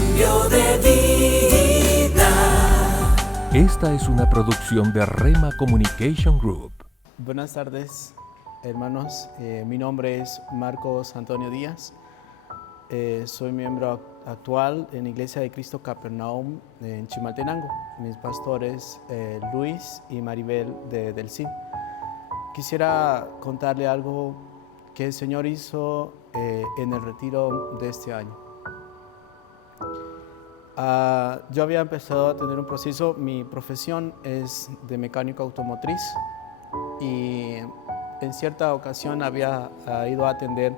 Cambio de vida. Esta es una producción de Rema Communication Group. Buenas tardes, hermanos. Mi nombre es Marcos Antonio Díaz. Soy miembro actual en la Iglesia de Cristo Capernaum en Chimaltenango. Mis pastores Luis y Maribel de Delcín. Quisiera contarle algo que el Señor hizo en el retiro de este año. Yo había empezado a tener un proceso. Mi profesión es de mecánico automotriz y en cierta ocasión había ido a atender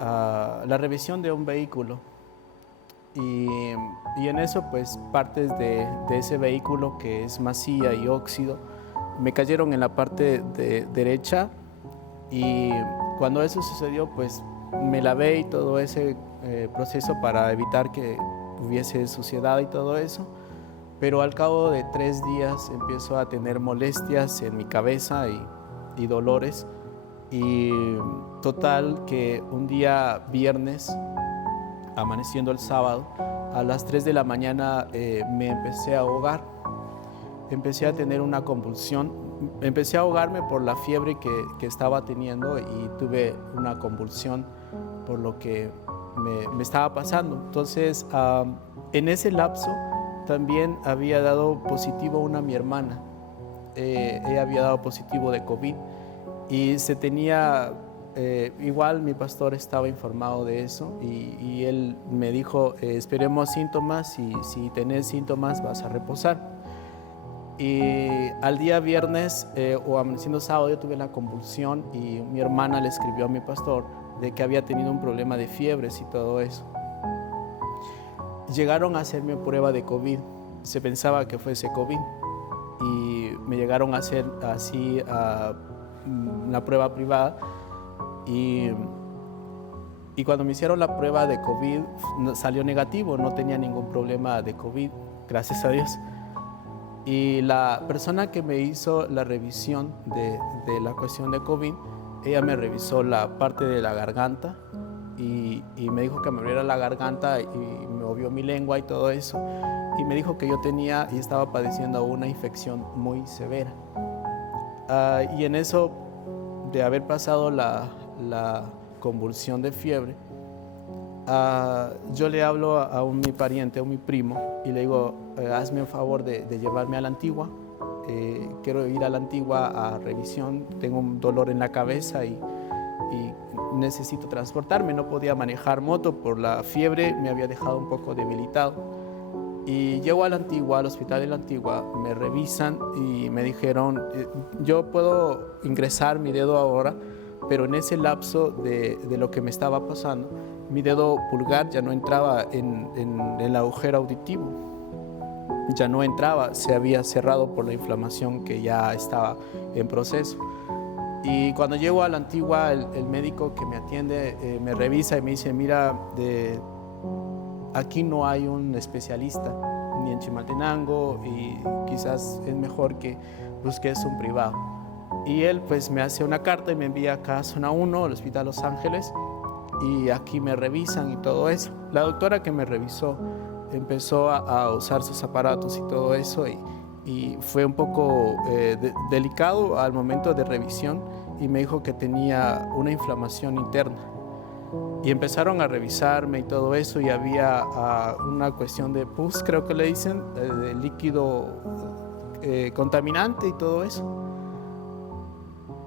la revisión de un vehículo y en eso pues partes de ese vehículo, que es masilla y óxido, me cayeron en la parte derecha, y cuando eso sucedió pues me lavé y todo ese proceso para evitar que hubiese suciedad y todo eso, pero al cabo de 3 días empiezo a tener molestias en mi cabeza y dolores, y total que un día viernes, amaneciendo el sábado, a las 3 de la mañana me empecé a ahogar. Empecé a tener una convulsión, empecé a ahogarme por la fiebre que estaba teniendo, y tuve una convulsión por lo que me estaba pasando. Entonces, en ese lapso también había dado positivo una mi hermana. Ella había dado positivo de COVID y se tenía, igual mi pastor estaba informado de eso, y él me dijo, esperemos síntomas, y si tenés síntomas vas a reposar. Y al día viernes o amaneciendo sábado yo tuve la convulsión, y mi hermana le escribió a mi pastor de que había tenido un problema de fiebres y todo eso. Llegaron a hacerme prueba de COVID, se pensaba que fuese COVID, y me llegaron a hacer así la prueba privada, y cuando me hicieron la prueba de COVID salió negativo, no tenía ningún problema de COVID, gracias a Dios. Y la persona que me hizo la revisión de la cuestión de COVID, ella me revisó la parte de la garganta y me dijo que me abriera la garganta, y me movió mi lengua y todo eso, y me dijo que yo tenía y estaba padeciendo una infección muy severa. Y en eso, de haber pasado la convulsión de fiebre, yo le hablo a mi pariente, a mi primo, y le digo, hazme un favor de llevarme a la Antigua. Quiero ir a la Antigua a revisión, tengo un dolor en la cabeza y necesito transportarme. No podía manejar moto por la fiebre, me había dejado un poco debilitado. Y llego a la Antigua, al hospital de la Antigua, me revisan y me dijeron, yo puedo ingresar mi dedo ahora, pero en ese lapso de lo que me estaba pasando, mi dedo pulgar ya no entraba en el agujero auditivo, ya no entraba, se había cerrado por la inflamación que ya estaba en proceso. Y cuando llego a la Antigua, el médico que me atiende me revisa y me dice, mira, aquí no hay un especialista, ni en Chimaltenango, y quizás es mejor que busques un privado. Y él pues me hace una carta y me envía acá a Zona 1, al Hospital Los Ángeles, y aquí me revisan y todo eso. La doctora que me revisó empezó a usar sus aparatos y todo eso, y fue un poco delicado al momento de revisión, y me dijo que tenía una inflamación interna. Y empezaron a revisarme y todo eso, y había una cuestión de pus, creo que le dicen, de líquido contaminante y todo eso.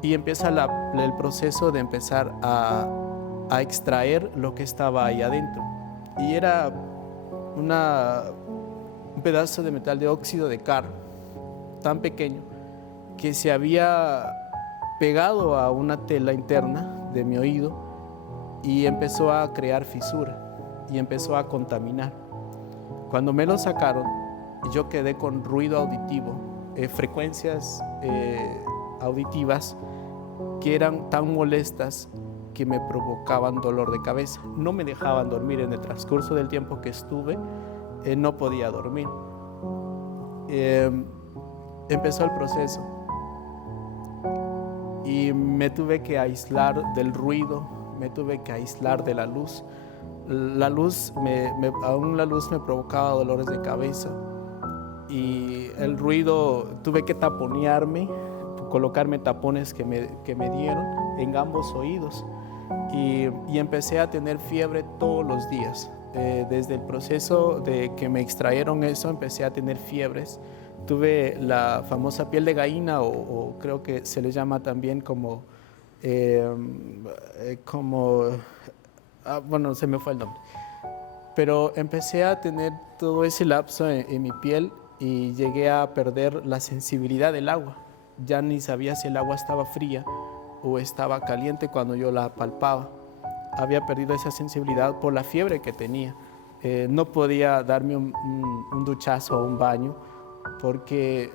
Y empieza el proceso de empezar a extraer lo que estaba ahí adentro. Y era un pedazo de metal de óxido de carro tan pequeño que se había pegado a una tela interna de mi oído, y empezó a crear fisura y empezó a contaminar. Cuando me lo sacaron, yo quedé con ruido auditivo, frecuencias auditivas que eran tan molestas que me provocaban dolor de cabeza. No me dejaban dormir. En el transcurso del tiempo que estuve, no podía dormir. Empezó el proceso y me tuve que aislar del ruido, me tuve que aislar de la luz. la luz, aún la luz me provocaba dolores de cabeza y el ruido, tuve que taponearme, colocarme tapones que me dieron en ambos oídos y empecé a tener fiebre todos los días. Desde el proceso de que me extrajeron eso, empecé a tener fiebres. Tuve la famosa piel de gallina o creo que se le llama también bueno, se me fue el nombre. Pero empecé a tener todo ese lapso en mi piel y llegué a perder la sensibilidad del agua. Ya ni sabía si el agua estaba fría o estaba caliente cuando yo la palpaba. Había perdido esa sensibilidad por la fiebre que tenía. No podía darme un duchazo o un baño porque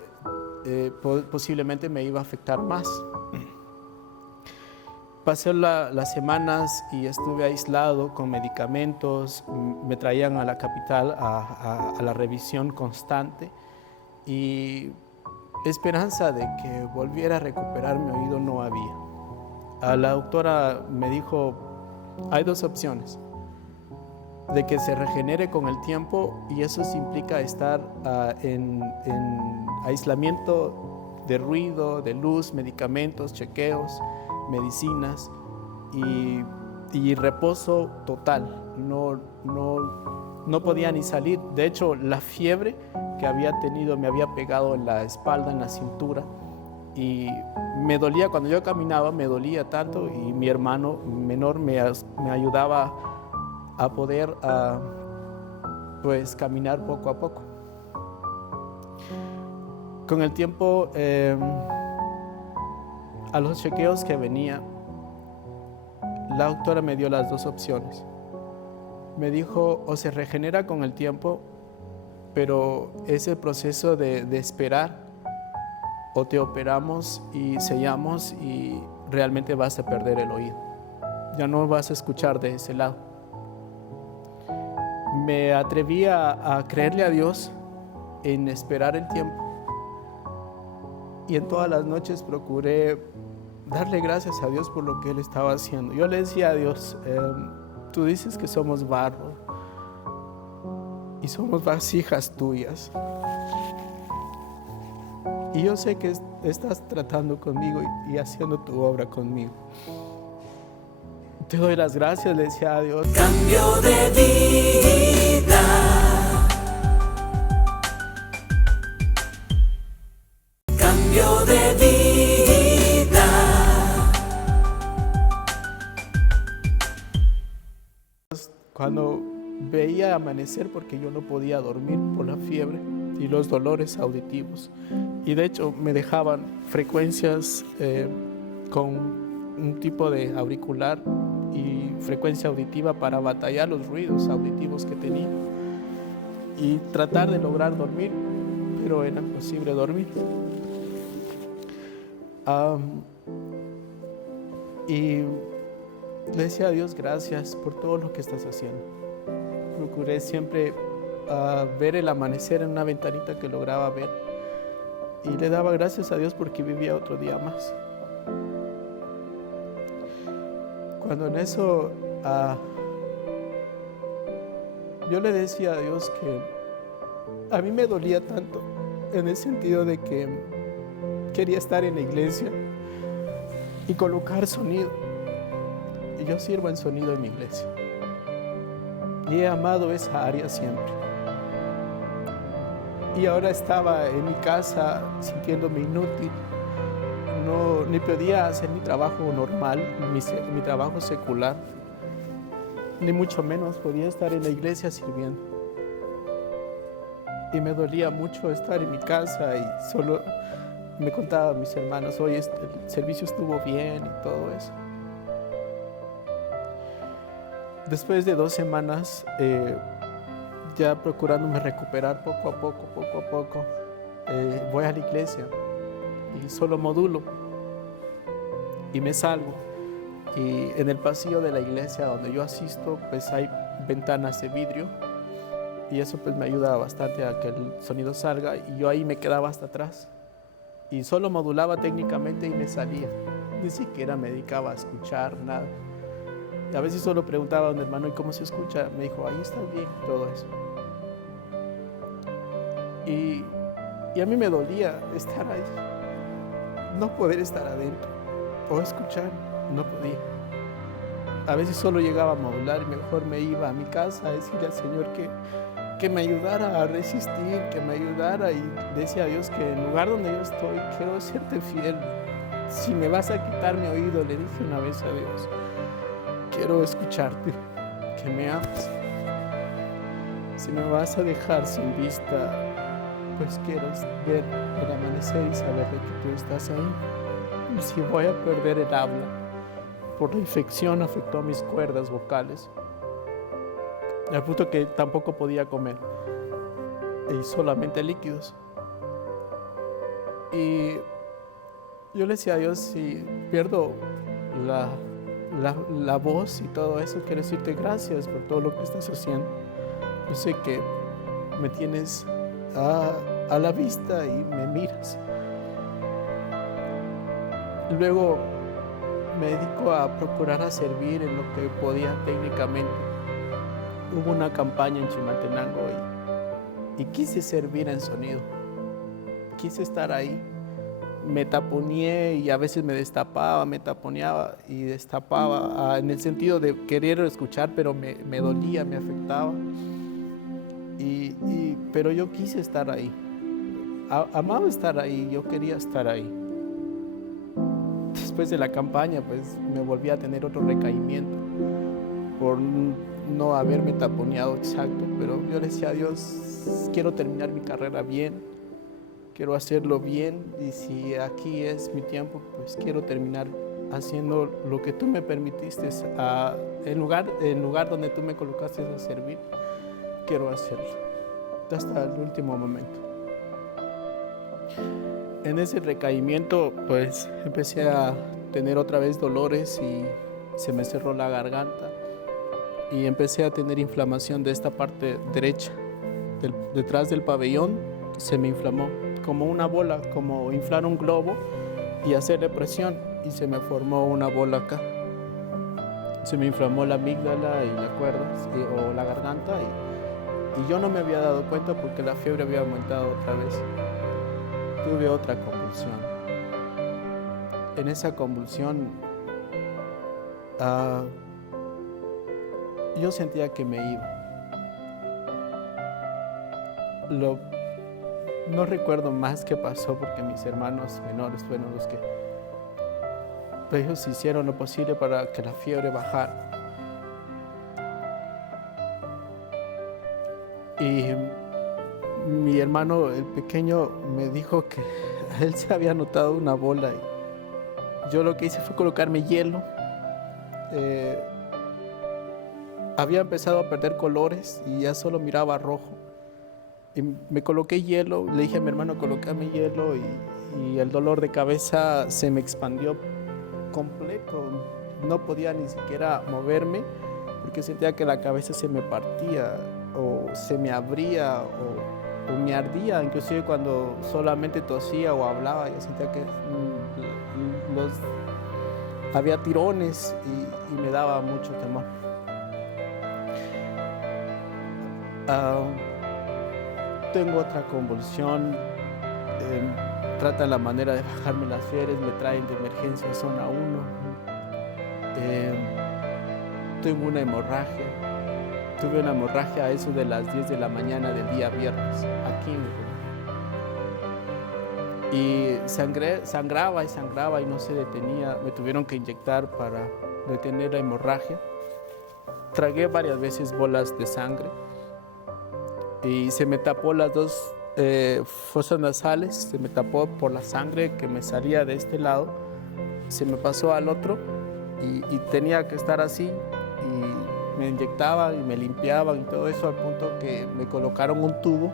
posiblemente me iba a afectar más. Pasé las semanas y estuve aislado con medicamentos, me traían a la capital a la revisión constante y esperanza de que volviera a recuperar mi oído no había. La doctora me dijo, hay dos opciones, de que se regenere con el tiempo y eso implica estar en aislamiento de ruido, de luz, medicamentos, chequeos, medicinas y reposo total. No podía ni salir. De hecho, la fiebre que había tenido me había pegado en la espalda, en la cintura y me dolía. Cuando yo caminaba me dolía tanto y mi hermano menor me ayudaba a poder pues caminar poco a poco. Con el tiempo a los chequeos que venía, la doctora me dio las dos opciones. Me dijo, o se regenera con el tiempo, pero ese proceso de esperar, o te operamos y sellamos y realmente vas a perder el oído. Ya no vas a escuchar de ese lado. Me atreví a creerle a Dios en esperar el tiempo. Y en todas las noches procuré darle gracias a Dios por lo que Él estaba haciendo. Yo le decía a Dios, tú dices que somos barro y somos vasijas tuyas. Y yo sé que estás tratando conmigo y haciendo tu obra conmigo. Te doy las gracias, le decía a Dios. Cambio de vida. Cambio de vida. Cuando veía amanecer, porque yo no podía dormir por la fiebre y los dolores auditivos, y de hecho me dejaban frecuencias con un tipo de auricular y frecuencia auditiva para batallar los ruidos auditivos que tenía y tratar de lograr dormir, pero era imposible dormir. Y le decía a Dios, gracias por todo lo que estás haciendo. Procuré siempre ver el amanecer en una ventanita que lograba ver y le daba gracias a Dios porque vivía otro día más. Cuando en eso yo le decía a Dios que a mí me dolía tanto en el sentido de que quería estar en la iglesia y colocar sonido. Y yo sirvo en sonido en mi iglesia. Y he amado esa área siempre. Y ahora estaba en mi casa sintiéndome inútil. Ni podía hacer mi trabajo normal, mi trabajo secular. Ni mucho menos podía estar en la iglesia sirviendo. Y me dolía mucho estar en mi casa y solo me contaba a mis hermanos, oye, el servicio estuvo bien y todo eso. Después de 2 semanas, ya procurándome recuperar poco a poco, voy a la iglesia y solo modulo y me salgo. Y en el pasillo de la iglesia donde yo asisto, pues hay ventanas de vidrio y eso pues me ayuda bastante a que el sonido salga y yo ahí me quedaba hasta atrás y solo modulaba técnicamente y me salía. Ni siquiera me dedicaba a escuchar nada. A veces solo preguntaba a un hermano, ¿y cómo se escucha? Me dijo, ahí está bien, todo eso. Y a mí me dolía estar ahí, no poder estar adentro o escuchar, no podía. A veces solo llegaba a modular y mejor me iba a mi casa a decirle al Señor que me ayudara a resistir, que me ayudara, y decía a Dios que en el lugar donde yo estoy quiero serte fiel. Si me vas a quitar mi oído, le dije una vez a Dios, quiero escucharte, que me ames. Si me vas a dejar sin vista, pues quiero ver el amanecer y saber de que tú estás ahí. Y si voy a perder el habla, por la infección afectó mis cuerdas vocales, al punto que tampoco podía comer, y solamente líquidos. Y yo le decía a Dios, si pierdo la voz y todo eso, quiero decirte gracias por todo lo que estás haciendo. Yo sé que me tienes a la vista y me miras. Luego me dedico a procurar a servir en lo que podía técnicamente. Hubo una campaña en Chimaltenango y quise servir en sonido. Quise estar ahí. Me taponeé y a veces me destapaba, me taponeaba y destapaba, en el sentido de querer escuchar, pero me dolía, me afectaba. Pero yo quise estar ahí. Amaba estar ahí, yo quería estar ahí. Después de la campaña, pues me volví a tener otro recaimiento por no haberme taponeado exacto, pero yo le decía a Dios, quiero terminar mi carrera bien, quiero hacerlo bien, y si aquí es mi tiempo, pues quiero terminar haciendo lo que tú me permitiste, en lugar donde tú me colocaste a servir, quiero hacerlo, hasta el último momento. En ese recaimiento, pues empecé a tener otra vez dolores y se me cerró la garganta y empecé a tener inflamación de esta parte derecha, detrás del pabellón. Se me inflamó como una bola, como inflar un globo y hacerle presión, y se me formó una bola acá. Se me inflamó la amígdala y la cuerda o la garganta, y yo no me había dado cuenta porque la fiebre había aumentado otra vez. Tuve otra convulsión. En esa convulsión yo sentía que me iba. No recuerdo más qué pasó porque mis hermanos menores fueron los que ellos hicieron lo posible para que la fiebre bajara. Y mi hermano, el pequeño, me dijo que a él se había notado una bola, y yo lo que hice fue colocarme hielo. Había empezado a perder colores y ya solo miraba rojo. Y me coloqué hielo, le dije a mi hermano, colócame hielo, y el dolor de cabeza se me expandió completo. No podía ni siquiera moverme porque sentía que la cabeza se me partía o se me abría o me ardía. Inclusive cuando solamente tosía o hablaba, yo sentía que había tirones y me daba mucho temor. Tengo otra convulsión, tratan la manera de bajarme las fiebres, me traen de emergencia a zona 1. Tengo una hemorragia, tuve una hemorragia a eso de las 10 de la mañana del día viernes, aquí en el y sangraba y no se detenía. Me tuvieron que inyectar para detener la hemorragia. Tragué varias veces bolas de sangre y se me tapó las dos fosas nasales, se me tapó por la sangre que me salía de este lado, se me pasó al otro y tenía que estar así, y me inyectaban y me limpiaban y todo eso, al punto que me colocaron un tubo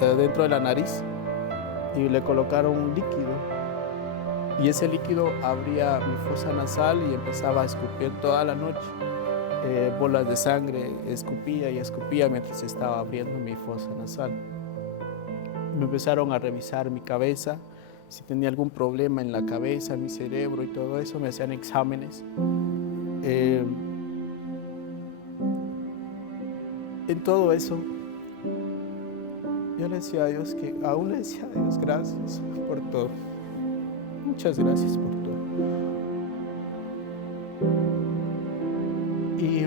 dentro de la nariz y le colocaron un líquido, y ese líquido abría mi fosa nasal y empezaba a escupir toda la noche. Bolas de sangre, escupía y escupía mientras estaba abriendo mi fosa nasal. Me empezaron a revisar mi cabeza, si tenía algún problema en la cabeza, en mi cerebro y todo eso, me hacían exámenes. en todo eso, yo le decía a Dios aún le decía a Dios, gracias por todo. Muchas gracias por todo. Y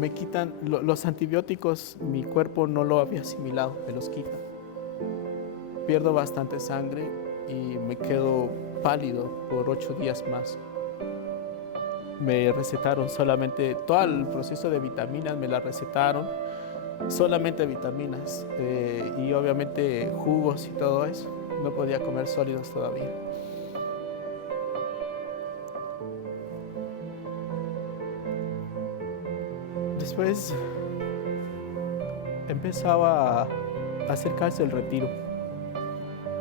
me quitan los antibióticos, mi cuerpo no lo había asimilado, me los quitan. Pierdo bastante sangre y me quedo pálido por 8 días más. Me recetaron solamente, todo el proceso de vitaminas me la recetaron, solamente vitaminas y obviamente jugos y todo eso. No podía comer sólidos todavía. Después empezaba a acercarse el retiro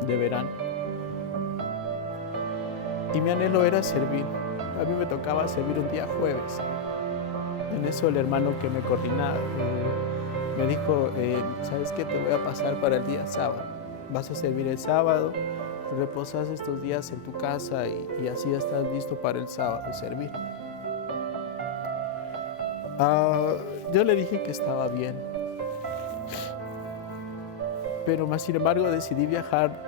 de verano y mi anhelo era servir. A mí me tocaba servir un día jueves. En eso el hermano que me coordinaba me dijo, ¿sabes qué? Te voy a pasar para el día sábado. Vas a servir el sábado, reposas estos días en tu casa y así estás listo para el sábado servir. Yo le dije que estaba bien, pero más sin embargo decidí viajar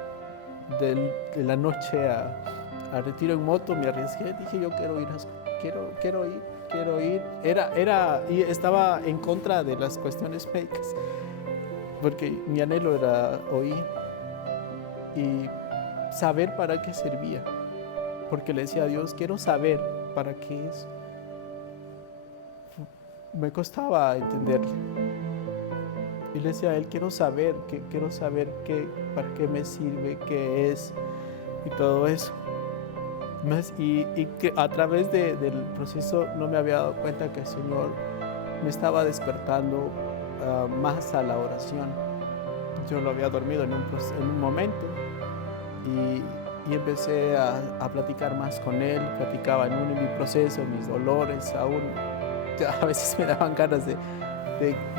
de la noche a retiro en moto. Me arriesgué, dije yo quiero ir. Y estaba en contra de las cuestiones médicas, porque mi anhelo era oír y saber para qué servía, porque le decía a Dios, quiero saber para qué es. Me costaba entenderlo y le decía a él, quiero saber para qué me sirve, qué es y todo eso. Y que a través del proceso no me había dado cuenta que el Señor me estaba despertando más a la oración. Yo lo había dormido en un momento y empecé a platicar más con Él. Platicaba en mi proceso, mis dolores, aún a veces me daban ganas de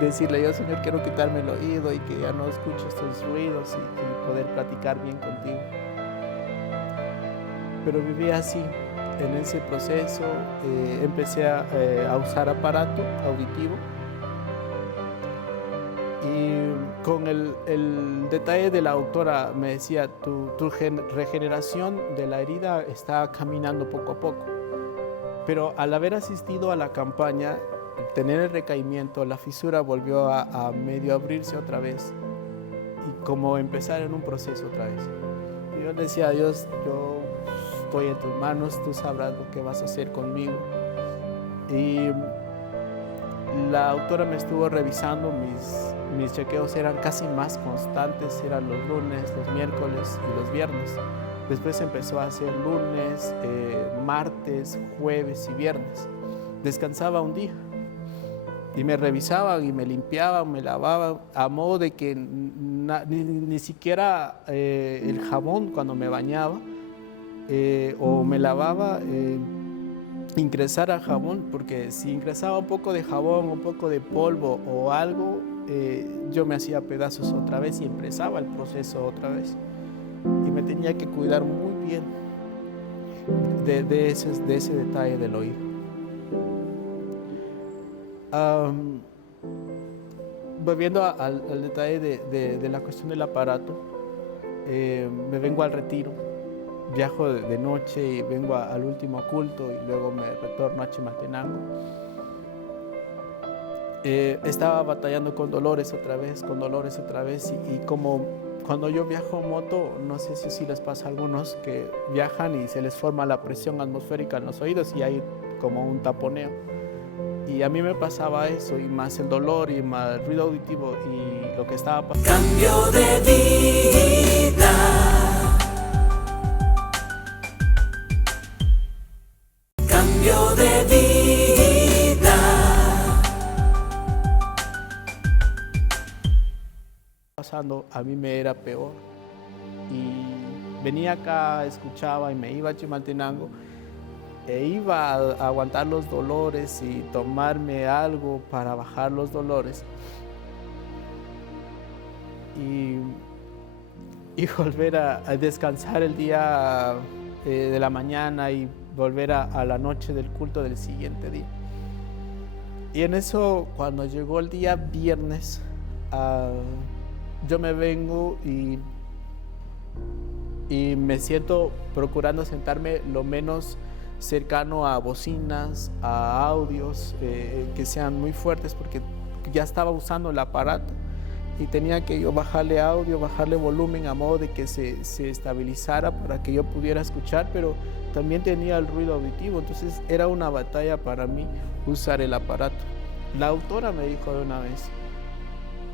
decirle yo, Señor, quiero quitarme el oído y que ya no escucho estos ruidos y poder platicar bien contigo. Pero vivía así, en ese proceso. Empecé a usar aparato auditivo y con el detalle de la doctora me decía, tu regeneración de la herida está caminando poco a poco, pero al haber asistido a la campaña, tener el recaimiento, la fisura volvió a medio abrirse otra vez y como empezar en un proceso otra vez. Y yo le decía a Dios, yo estoy en tus manos, tú sabrás lo que vas a hacer conmigo. Y la doctora me estuvo revisando, mis chequeos eran casi más constantes, eran los lunes, los miércoles y los viernes. Después empezó a hacer lunes, martes, jueves y viernes. Descansaba un día y me revisaban y me limpiaban, me lavaban, a modo de que ni siquiera el jabón cuando me bañaba o me lavaba, ingresara jabón, porque si ingresaba un poco de jabón, un poco de polvo o algo, yo me hacía pedazos otra vez y empezaba el proceso otra vez. Y me tenía que cuidar muy bien de ese detalle del oído. Volviendo al detalle de la cuestión del aparato, me vengo al retiro, viajo de noche y vengo al último culto y luego me retorno a Chimaltenango. Estaba batallando con dolores otra vez y como cuando yo viajo en moto, no sé si les pasa a algunos que viajan y se les forma la presión atmosférica en los oídos y hay como un taponeo. Y a mí me pasaba eso, y más el dolor y más el ruido auditivo y lo que estaba pasando. Cambio de vida. Cambio de vida. Pasando, a mí me era peor. Y venía acá, escuchaba y me iba a Chimaltenango. E iba a aguantar los dolores y tomarme algo para bajar los dolores y volver a descansar el día de la mañana y volver a la noche del culto del siguiente día. Y en eso, cuando llegó el día viernes, yo me vengo y me siento procurando sentarme lo menos cercano a bocinas, a audios que sean muy fuertes, porque ya estaba usando el aparato y tenía que yo bajarle audio, bajarle volumen a modo de que se estabilizara para que yo pudiera escuchar, pero también tenía el ruido auditivo, entonces era una batalla para mí usar el aparato. La autora me dijo de una vez,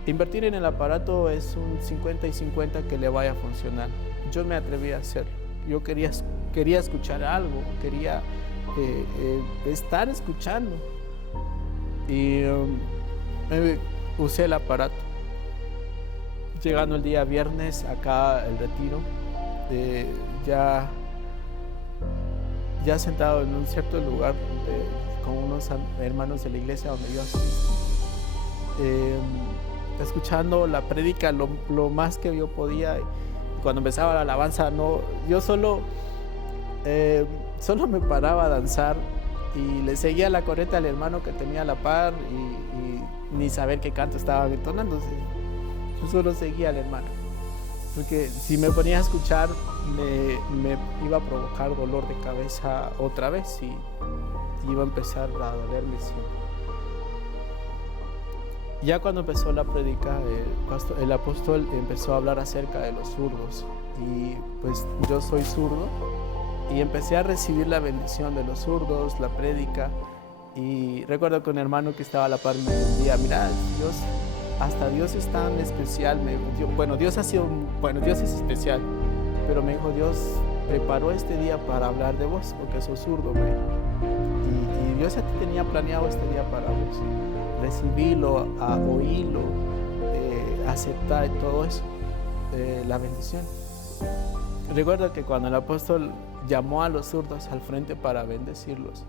invertir en el aparato es un 50 y 50 que le vaya a funcionar. Yo me atreví a hacerlo. Yo quería escuchar algo, quería estar escuchando. Y usé el aparato. Llegando el día viernes, acá el retiro, ya sentado en un cierto lugar con unos hermanos de la iglesia donde yo asisto, escuchando la prédica lo más que yo podía. Cuando empezaba la alabanza, yo solo me paraba a danzar y le seguía la corriente al hermano que tenía a la par y ni saber qué canto estaban entonando. Yo solo seguía al hermano, porque si me ponía a escuchar me iba a provocar dolor de cabeza otra vez y iba a empezar a dolerme siempre. Ya cuando empezó la prédica, el apóstol empezó a hablar acerca de los zurdos y pues yo soy zurdo y empecé a recibir la bendición de los zurdos, la prédica, y recuerdo que un hermano que estaba a la par me decía, mira, hasta Dios es tan especial. Dios es especial, pero me dijo, Dios preparó este día para hablar de vos porque sos zurdo, y Dios ya te tenía planeado este día para vos. Recibirlo, oírlo, aceptar todo eso, la bendición. Recuerdo que cuando el apóstol llamó a los zurdos al frente para bendecirlos,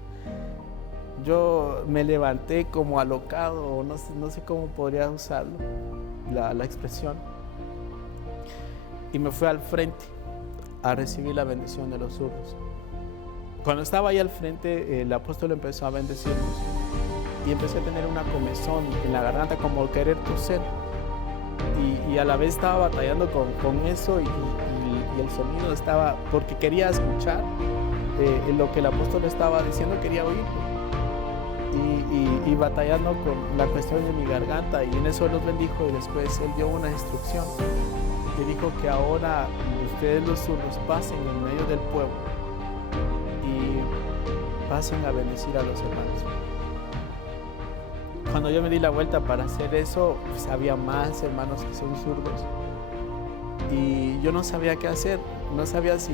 yo me levanté como alocado, no sé cómo podría usarlo, la expresión, y me fui al frente a recibir la bendición de los zurdos. Cuando estaba ahí al frente, el apóstol empezó a bendecirnos y empecé a tener una comezón en la garganta, como querer toser, y a la vez estaba batallando con eso y el sonido estaba, porque quería escuchar lo que el apóstol estaba diciendo, quería oírlo, y batallando con la cuestión de mi garganta, y en eso Él nos bendijo y después Él dio una instrucción que dijo que ahora ustedes los zurdos pasen en medio del pueblo y pasen a bendecir a los hermanos. Cuando yo me di la vuelta para hacer eso, pues había más hermanos que son zurdos y yo no sabía qué hacer, no sabía si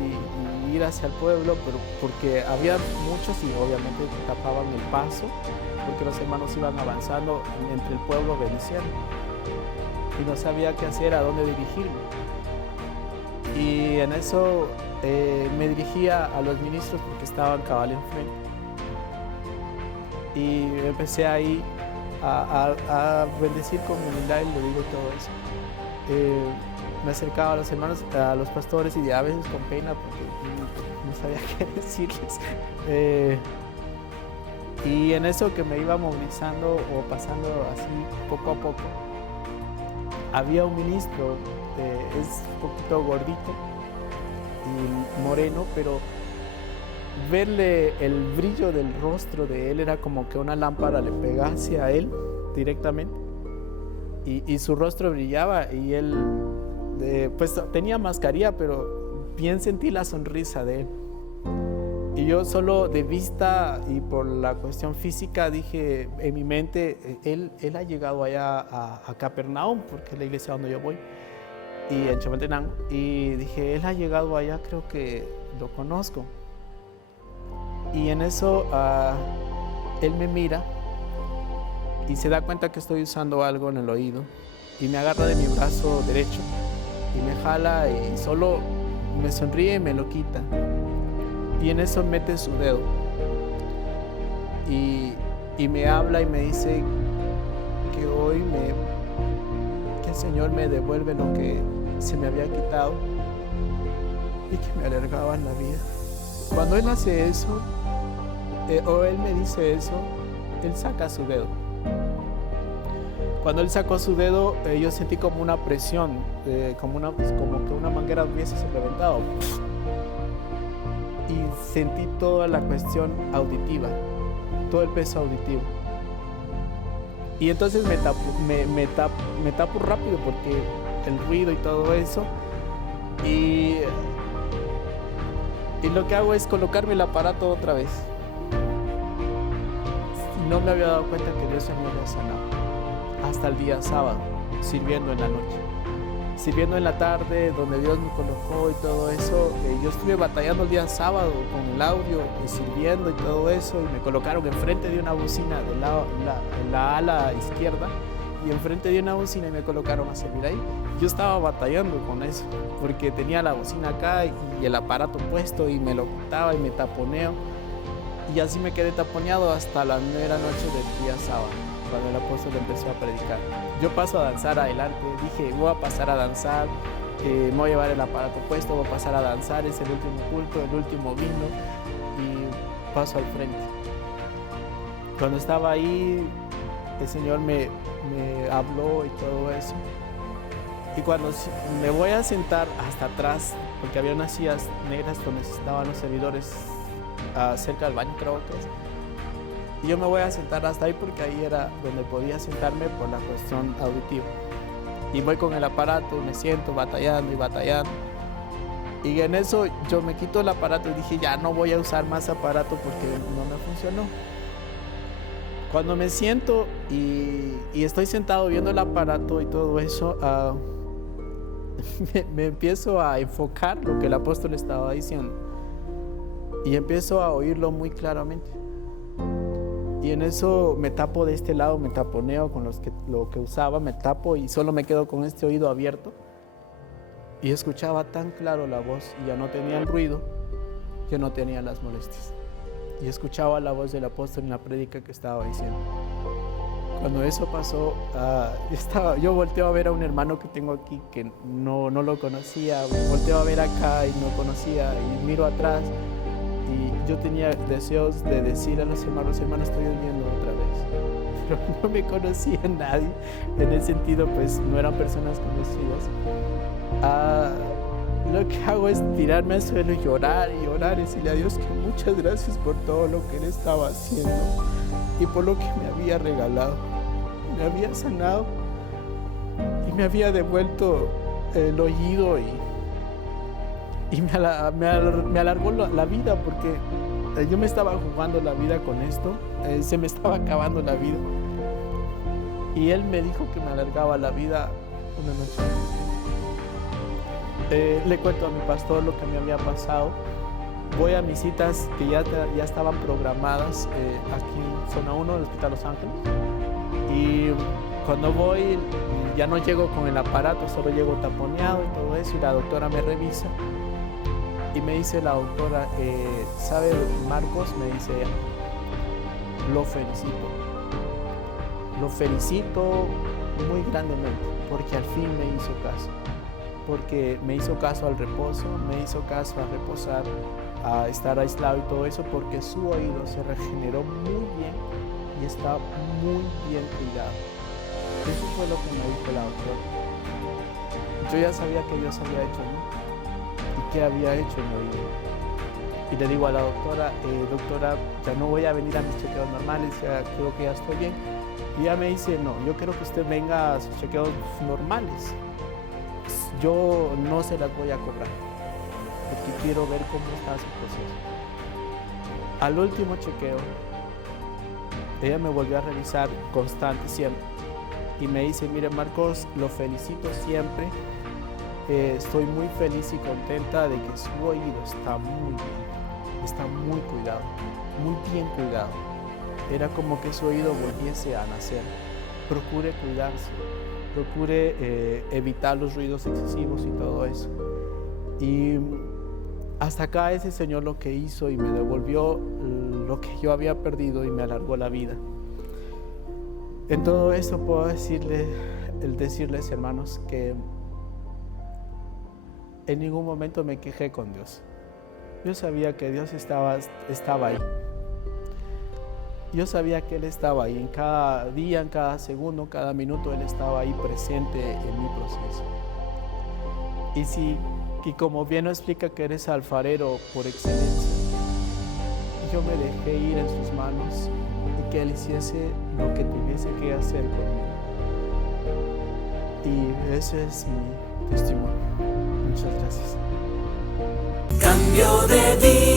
ir hacia el pueblo, pero porque había muchos y obviamente tapaban el paso porque los hermanos iban avanzando entre el pueblo bendiciendo y no sabía qué hacer, a dónde dirigirme. Y en eso me dirigía a los ministros porque estaban cabal enfrente y empecé ahí a bendecir con humildad, y le digo todo eso. Me acercaba a los hermanos, a los pastores, y a veces con pena porque no sabía qué decirles. Y en eso que me iba movilizando o pasando así poco a poco, había un ministro, es un poquito gordito y moreno, pero verle el brillo del rostro de él era como que una lámpara le pegase a él directamente y su rostro brillaba y él pues tenía mascarilla, pero bien sentí la sonrisa de él. Y yo solo de vista y por la cuestión física dije en mi mente, él ha llegado allá a Capernaum, porque es la iglesia donde yo voy, y en Chapaltenango, y dije, él ha llegado allá, creo que lo conozco. Y en eso él me mira y se da cuenta que estoy usando algo en el oído y me agarra de mi brazo derecho y me jala y solo me sonríe y me lo quita. Y en eso mete su dedo y me habla y me dice que hoy que el Señor me devuelve lo que se me había quitado y que me alargaba en la vida. Cuando él hace eso, o él me dice eso, él saca su dedo Cuando él sacó su dedo, yo sentí como una presión, como que una manguera hubiese reventado. Y sentí toda la cuestión auditiva, todo el peso auditivo. Y entonces me tapo rápido porque el ruido y todo eso. Y lo que hago es colocarme el aparato otra vez. Y no me había dado cuenta que Dios me había sanado. Hasta el día sábado, sirviendo en la noche. Sirviendo en la tarde, donde Dios me colocó y todo eso. Yo estuve batallando el día sábado con el audio, y sirviendo y todo eso. Y me colocaron enfrente de una bocina de la ala izquierda. Y enfrente de una bocina y me colocaron a servir ahí. Yo estaba batallando con eso, porque tenía la bocina acá y el aparato puesto y me lo quitaba y me taponeo. Y así me quedé taponeado hasta la mera noche del día sábado, cuando el apóstol empezó a predicar. Yo paso a danzar adelante, dije, voy a pasar a danzar, me voy a llevar el aparato puesto, voy a pasar a danzar, es el último culto, el último vino, y paso al frente. Cuando estaba ahí, el Señor me habló y todo eso. Y cuando me voy a sentar hasta atrás, porque había unas sillas negras donde estaban los servidores cerca del baño, creo que es. Y yo me voy a sentar hasta ahí porque ahí era donde podía sentarme por la cuestión auditiva. Y voy con el aparato y me siento batallando y batallando. Y en eso yo me quito el aparato y dije, ya no voy a usar más aparato porque no me funcionó. Cuando me siento y estoy sentado viendo el aparato y todo eso, me empiezo a enfocar lo que el apóstol estaba diciendo. Y empiezo a oírlo muy claramente. Y en eso me tapo de este lado, me taponeo con lo que usaba, me tapo y solo me quedo con este oído abierto. Y escuchaba tan claro la voz y ya no tenía el ruido, ya no tenía las molestias. Y escuchaba la voz del apóstol en la prédica que estaba diciendo. Cuando eso pasó, yo volteo a ver a un hermano que tengo aquí que no lo conocía, volteo a ver acá y no conocía y miro atrás. Y yo tenía deseos de decir a los hermanos, estoy oyendo otra vez. Pero no me conocía nadie. En el sentido, pues, no eran personas conocidas. Lo que hago es tirarme al suelo y llorar y decirle a Dios que muchas gracias por todo lo que Él estaba haciendo y por lo que me había regalado. Me había sanado y me había devuelto el oído y me alargó la vida porque yo me estaba jugando la vida con esto, se me estaba acabando la vida. Y Él me dijo que me alargaba la vida una noche. Le cuento a mi pastor lo que me había pasado. Voy a mis citas que ya estaban programadas aquí en Zona 1 del Hospital Los Ángeles. Y cuando voy, ya no llego con el aparato, solo llego taponeado y todo eso. Y la doctora me revisa. Y me dice la doctora, ¿sabe Marcos? Me dice ella, lo felicito muy grandemente porque al fin me hizo caso. Porque me hizo caso al reposo, me hizo caso a reposar, a estar aislado y todo eso, porque su oído se regeneró muy bien y está muy bien cuidado. Eso fue lo que me dijo la doctora. Yo ya sabía que Dios había hecho en mí y qué había hecho en mi oído. Y le digo a la doctora, doctora, ya no voy a venir a mis chequeos normales, ya creo que ya estoy bien. Y ella me dice, no, yo quiero que usted venga a sus chequeos normales. Yo no se las voy a cobrar, porque quiero ver cómo está su proceso. Al último chequeo, ella me volvió a revisar constante siempre. Y me dice, mire Marcos, lo felicito siempre. Estoy muy feliz y contenta de que su oído está muy bien, está muy cuidado, muy bien cuidado. Era como que su oído volviese a nacer. Procure cuidarse. Procure evitar los ruidos excesivos y todo eso. Y hasta acá ese Señor lo que hizo y me devolvió lo que yo había perdido y me alargó la vida. En todo eso puedo decirles, hermanos, que en ningún momento me quejé con Dios. Yo sabía que Dios estaba ahí. yo sabía que Él estaba ahí en cada día, en cada segundo, cada minuto. Él estaba ahí presente en mi proceso. Y como bien nos explica que eres alfarero por excelencia, yo me dejé ir en sus manos y que Él hiciese lo que tuviese que hacer conmigo. Y ese es mi testimonio. Muchas gracias. Cambio de vida.